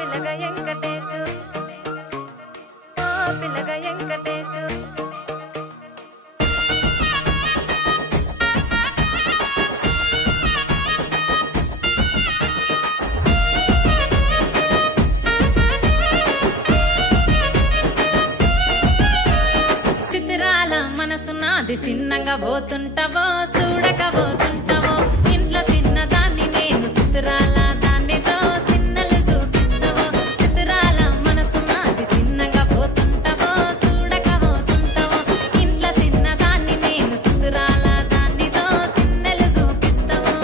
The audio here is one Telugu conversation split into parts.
పిల్లగా వెంకటేశు ఓ పిల్లగా వెంకటేశు సిద్ధిరాల మనసు నాది చిన్నగా పోతుంటావో చూడక పోతుంటావో ఇంట్లో చిన్నదాన్ని నేను సిద్ధిరాల దానితో చిన్నలు చూపిస్తావో సిద్ధిరాల మనసు నాది చిన్నగా పోతుంటావో చూడక పోతుంటావో ఇంట్లో చిన్నదాన్ని నేను సిద్ధిరాల దానితో చిన్నలు చూపిస్తావో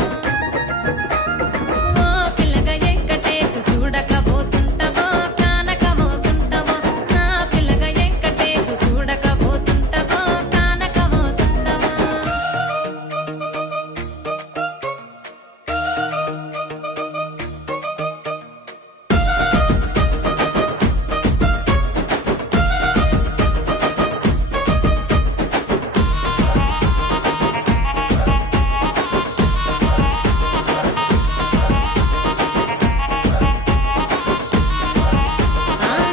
ఓ పిల్లగా వెంకటేశు చూడక పోతుంటావో కానక పోతుంటావో నా పిల్లగా వెంకటేశు చూడక పోతుంటావో కానక పోతుంటావో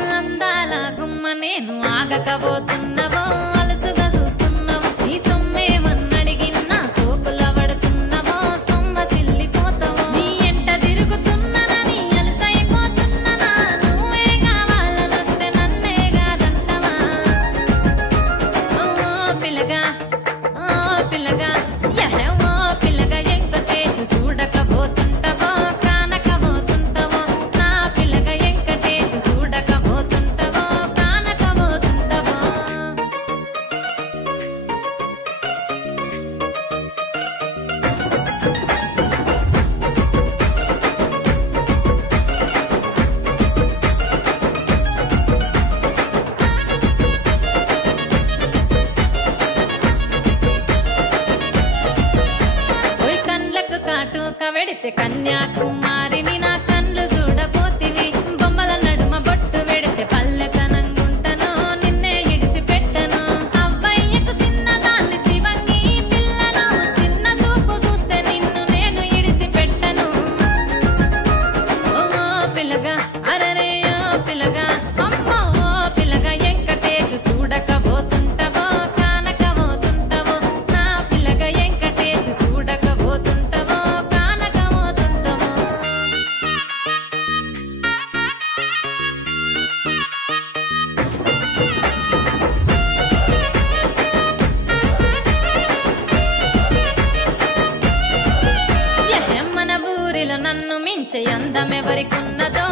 అందాల గుమ్మ నేను ఆగకపోతున్నావో అలసుగా చూస్తున్నావో నీ సొమ్మేమన్నడిగిన్నా సోకుల పడుతున్నావో సొమ్మ సిల్లిపోతావో నీ ఎంట తిరుగుతున్నానని అలసైపోతున్నానా నువ్వే కావాలనొస్తే నన్నే కాదంటావా ఓ పిల్లగా యహ ఓ పిల్లగా వెంకటేశు చూడకపోతుంటావో కానకపోతుంటావో నా పిల్లగా వెంకటేశు చూడకపోతుంటావో కానకపోతుంటావో ఓయ్ కండ్లకు కాటుక వెడితే కన్యాకుమారిని నా కండ్లు చూడపోతివి బొమ్మల నడుమ బొట్టు వెడితే పల్లెతనంగుంటను నిన్నే ఇడిసి పెట్టను అవ్వయ్యకు చిన్నదాన్ని శివంగి పిల్లను చిన్న చూపు చూస్తే నిన్ను నేను ఇడిసి పెట్టను ఓ పిల్లగా అరరే ఓ పిల్లగా అమ్మో ఓ పిల్లగా వెంకటేశు చూడకపోతుంటావో కానకపోతుంటావో నా పిల్లగా వెంకటేశు చూడకపోతుంటావో కానకపోతుంటావో మన ఊరిలో నన్ను మించే అందమెవరికున్నదో